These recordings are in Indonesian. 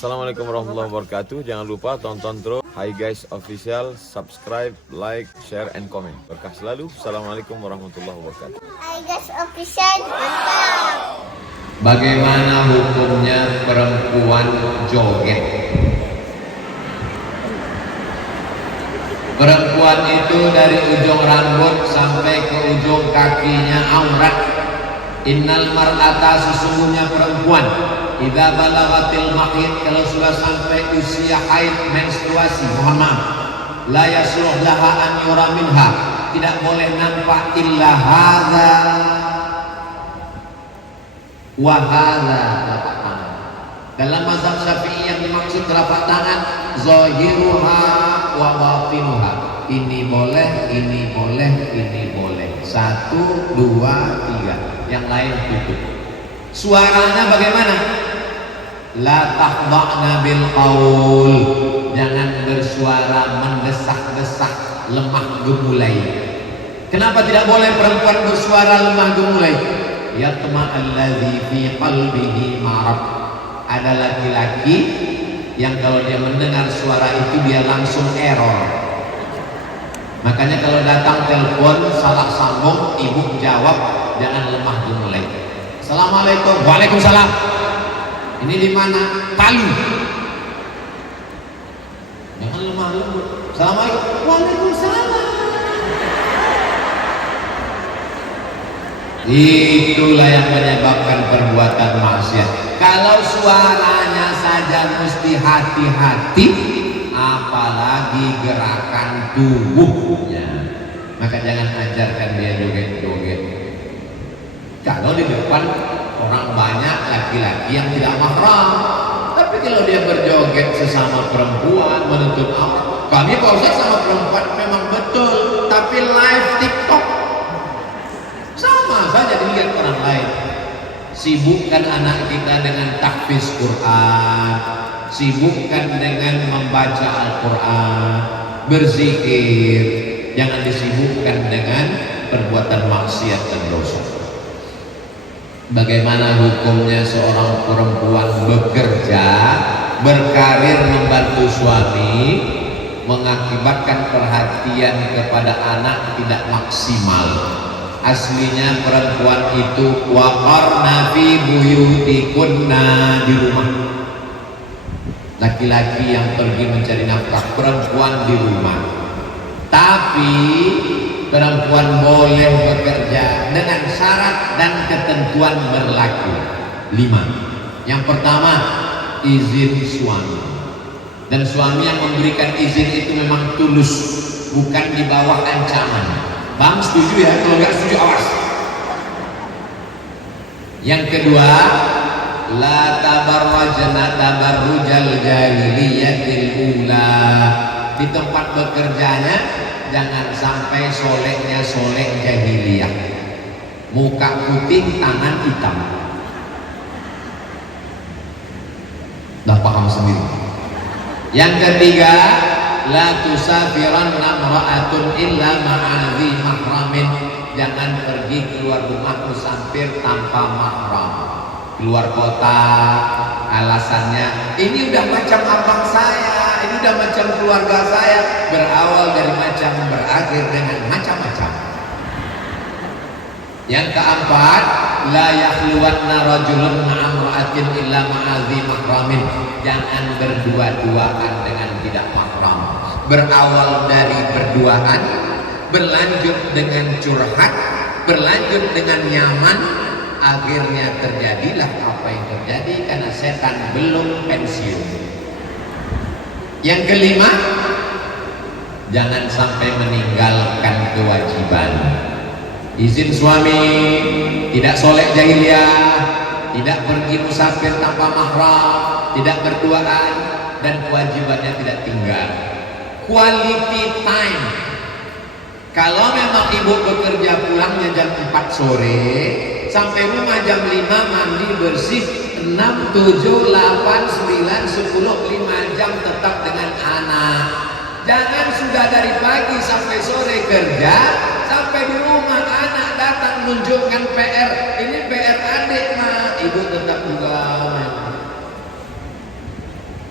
Assalamualaikum warahmatullahi wabarakatuh. Jangan lupa tonton terus Hi Guys Official, subscribe, like, share, and comment. Berkah selalu. Assalamualaikum warahmatullahi wabarakatuh. Hi Guys Official, mantap. Bagaimana hukumnya perempuan joget? Perempuan itu dari ujung rambut sampai ke ujung kakinya aurat. Innal mar'ata, sesungguhnya perempuan, idza balagatil mahid, kalau sudah sampai usia haid menstruasi, mohon maaf, la yasluh laha an yura minha, tidak boleh nampak illa hadza wa hadza, telapak tangan. Dalam mazhab Syafi'i yang dimaksud telapak tangan zahiruha wa batinuha. Ini boleh, ini boleh, ini boleh. 1, 2, 3. Yang lain tutup. Suaranya bagaimana? La tahda'na bil qaul. Jangan bersuara mendesak-desak, lemah gemulai. Kenapa tidak boleh perempuan bersuara lemah gemulai? Yatma alladzi fi qalbihi marad. Ada laki-laki yang kalau dia mendengar suara itu dia langsung error. Makanya kalau datang telepon salah sambung, ibu jawab, jangan lemah gemulai. Assalamualaikum. Waalaikumsalam. Ini di mana? Palu. Jangan lemah lembut. Assalamualaikum. Waalaikumsalam. Itulah yang menyebabkan perbuatan maksiat. Kalau suaranya saja mesti hati-hati, apalagi gerakan tubuhnya. Maka jangan ajarkan dia joget-joget. Kalau di depan orang banyak laki-laki yang tidak mahram, tapi kalau dia berjoget sesama perempuan menuntut aurat, kami Pak Ustaz sama perempuan memang betul, tapi live TikTok sama saja dilihat orang lain. Sibukkan anak kita dengan tahfiz Quran, sibukkan dengan membaca Al-Quran, berzikir, jangan disibukkan dengan perbuatan maksiat dan dosa. Bagaimana hukumnya seorang perempuan bekerja, berkarir membantu suami, mengakibatkan perhatian kepada anak tidak maksimal? Aslinya perempuan itu waqarna fi buyutikunna, di rumah. Laki-laki yang pergi mencari nafkah, perempuan di rumah. Tapi perempuan boleh bekerja dengan syarat dan ketentuan berlaku 5. Yang pertama, izin suami. Dan suami yang memberikan izin itu memang tulus, bukan di bawah ancaman. Bang, setuju ya? Kalau nggak setuju awas. Yang kedua, la tabarrajna tabarrujal jahiliyatil ula. Di tempat bekerjanya jangan sampai soleknya solek jahiliyah, muka putih tangan hitam. Dah paham sendiri. Yang ketiga, la tusafiranna imra'atun illa ma'adhi mahramin. Jangan pergi keluar rumah musafir tanpa mahram. Keluar kota, alasannya ini udah macam abang saya, ini udah macam keluarga saya. Berawal dari macam, berakhir dengan macam-macam. Yang keempat, la yakhluwanna rajulun ma'amra'atin illa ma'adhi mahramin. Jangan berdua-duaan dengan tidak mahram. Berawal dari berduaan, berlanjut dengan curhat, berlanjut dengan nyaman, akhirnya terjadilah apa yang terjadi karena setan belum pensiun. Yang kelima, jangan sampai meninggalkan kewajiban. Izin suami, tidak soleh jahiliyah, tidak pergi musafir tanpa mahram, tidak berduaan, dan kewajibannya tidak tinggal. Quality time. Kalau memang ibu bekerja pulangnya jam 4 sore, sampai rumah jam 5, mandi bersih, 6, 7, 8, 9, 10, 5 jam tetap dengan anak. Jangan sudah dari pagi sampai sore kerja, sampai di rumah anak datang menunjukkan PR, ini PR adik mah, ibu tetap juga.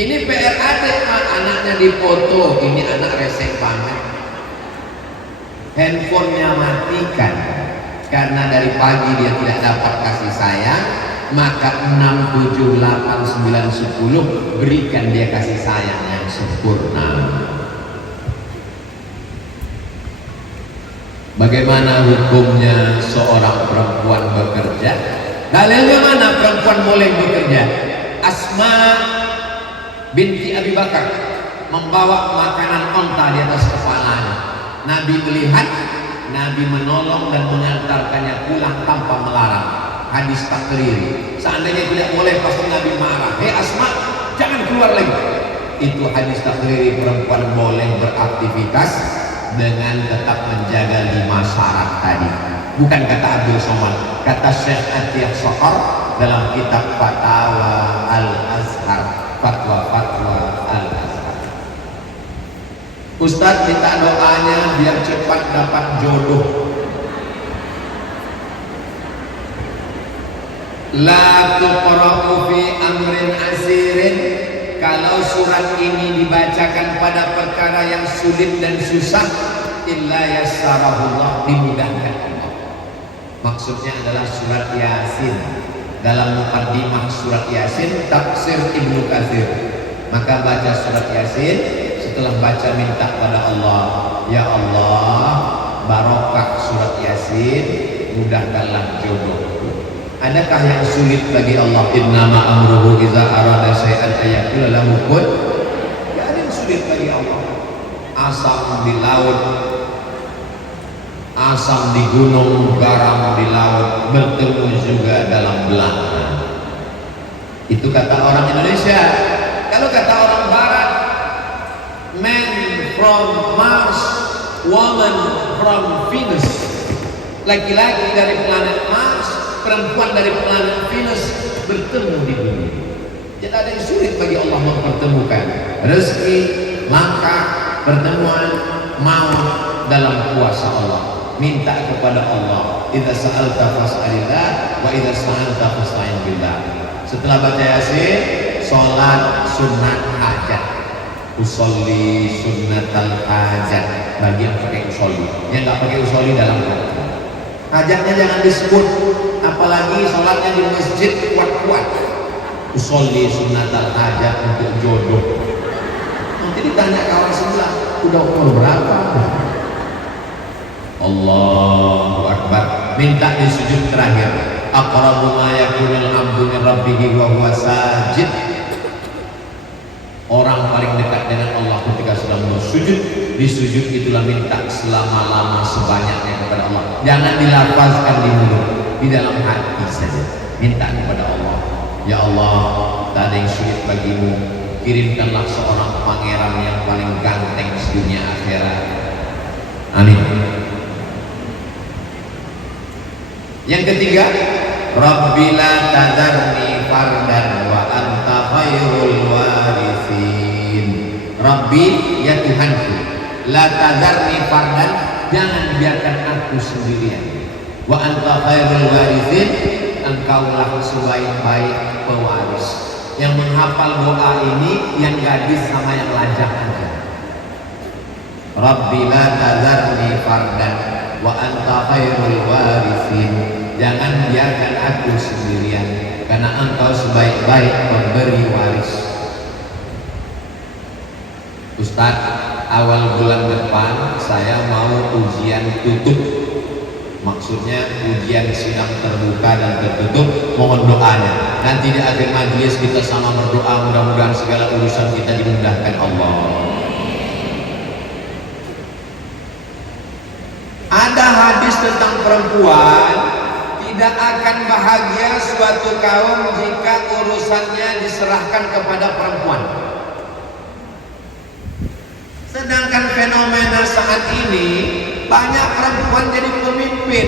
Ini PR adik mah, anaknya dipoto, ini anak resek banget. Handphonenya matikan karena dari pagi dia tidak dapat kasih sayang, maka 6, 7, 8, 9, 10 berikan dia kasih sayang yang sempurna. Bagaimana hukumnya seorang perempuan bekerja? Dalilnya mana perempuan boleh bekerja? Asma binti Abi Bakar membawa makanan onta di atas kepalanya. Nabi melihat, Nabi menolong dan mengantarkannya pulang tanpa melarang. Hadis takriri. Seandainya tidak boleh pasti Nabi marah. Hei Asma, jangan keluar lagi. Itu hadis takriri, perempuan boleh beraktivitas dengan tetap menjaga 5 syarat tadi. Bukan kata Abdul Somad, kata Syekh Atiyah Sohar dalam kitab Fatwa Al-Azhar, Fatwa Al-Azhar. Ustadz minta doanya biar cepat dapat jodoh. La tuqra'u fi amrin asirin. Kalau surat ini dibacakan pada perkara yang sulit dan susah, illa yassarahullah, dimudahkan Allah. Maksudnya adalah surat Yasin. Dalam muqaddimah surat Yasin, tafsir Ibnu Katsir. Maka baca surat Yasin, setelah baca minta pada Allah, ya Allah, barokah surat Yasin, mudahkanlah jodoh. Adakah yang sulit bagi Allah? Innama amruhu iza arada syai'an ayaqula lahu kun. Tidak ada yang sulit bagi Allah. Asam di laut, asam di gunung, garam di laut, bertemu juga dalam belanga. Itu kata orang Indonesia. Kalau kata orang Barat, man from Mars, woman from Venus. Laki-laki dari planet Mars, perempuan dari planet Venus bertemu di bumi. Tidak ada yang sulit bagi Allah mempertemukan rezeki, langkah, pertemuan, maut dalam kuasa Allah. Minta kepada Allah. Idza sa'alta fas'alillah wa idza sta'anta fasta'in billah. Setelah baca Yasin, sholat sunat hajat. Usolli sunnatal hajat. Bagi yang pakai usolli. Yang nggak pakai usolli dalam hati. Hajatnya jangan disebut, apalagi sholatnya di masjid kuat-kuat. Usolli sunnatal hajat untuk jodoh. Nanti ditanya kawan sebelah, udah umur berapa? Allahu Akbar. Minta di sujud terakhir. Aqrabu ma yakunul abdu min rabbihi wa huwa sajid. Orang paling dekat dengan Allah ketika sedang bersujud. Di sujud itulah minta selama-lama sebanyaknya kepada Allah. Jangan dilafazkan di mulut, di dalam hati saja. Minta kepada Allah. Ya Allah, tak ada yang sulit bagimu. Kirimkanlah seorang pangeran yang paling ganteng sedunia akhirat. Amin. Yang ketiga, Rabbi la tadharni fardan wa anta khairul warithin. Rabbi, ya Tuhanku, la tadharni fardan, jangan biarkan aku sendirian. Wa anta khairul warithin, engkaulah sebaik-baik pewaris. Yang menghafal doa ini yang gadis sama yang lajang aja. Rabbi la tadharni fardan wa anta khairul warithin. Jangan biarkan aku sendirian, karena engkau sebaik-baik pemberi waris. Ustadz, awal bulan depan saya mau ujian tutup. Maksudnya ujian sidang terbuka dan tertutup. Mohon doanya. Nanti di akhir majelis kita sama berdoa, mudah-mudahan segala urusan kita dimudahkan Allah. Ada hadis tentang perempuan tidak akan bahagia suatu kaum jika urusannya diserahkan kepada perempuan. Sedangkan fenomena saat ini banyak perempuan jadi pemimpin.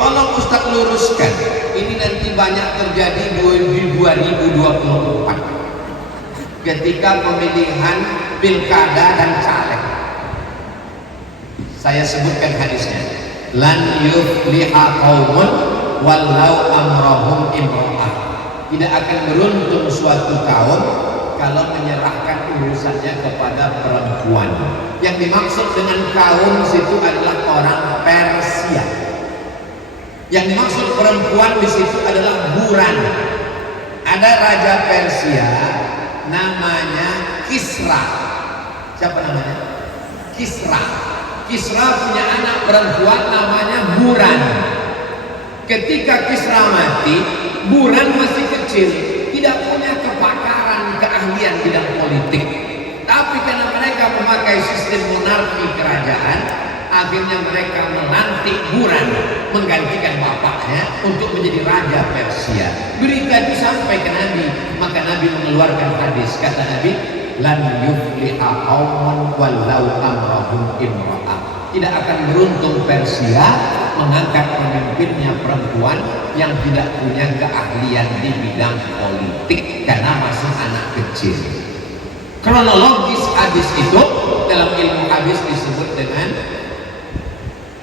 Tolong Ustaz luruskan. Ini nanti banyak terjadi di 2024 ketika pemilihan pilkada dan caleg. Saya sebutkan hadisnya. Lan yufliha qaumun walau amrahum imra'ah. Tidak akan beruntung suatu kaum kalau menyerahkan urusannya kepada perempuan. Yang dimaksud dengan kaum situ adalah orang Persia. Yang dimaksud perempuan di situ adalah buran. Ada raja Persia namanya Kisra. Siapa namanya? Kisra. Kisra punya anak perempuan namanya Buran. Ketika Kisra mati, Buran masih kecil, tidak punya kepakaran, keahlian bidang politik. Tapi karena mereka memakai sistem monarki kerajaan, akhirnya mereka melantik Buran menggantikan bapaknya untuk menjadi raja Persia. Berita itu sampai ke Nabi, maka Nabi mengeluarkan hadis. Kata Nabi, lan yufliha qaumun wallau amrahum imra'ah. Tidak akan beruntung Persia mengangkat pemimpinnya perempuan yang tidak punya keahlian di bidang politik karena masih anak kecil. Kronologis hadis itu dalam ilmu hadis disebut dengan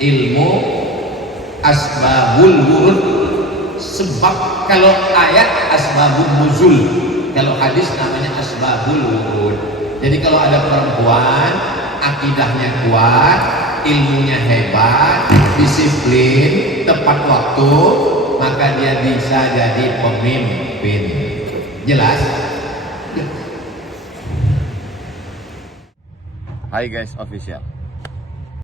ilmu asbabul wurud. Sebab kalau ayat asbabul nuzul, kalau hadis namanya asbabul wurud. Jadi kalau ada perempuan akidahnya kuat, ilmunya hebat, disiplin, tepat waktu, maka dia bisa jadi pemimpin. Jelas? Hi guys official.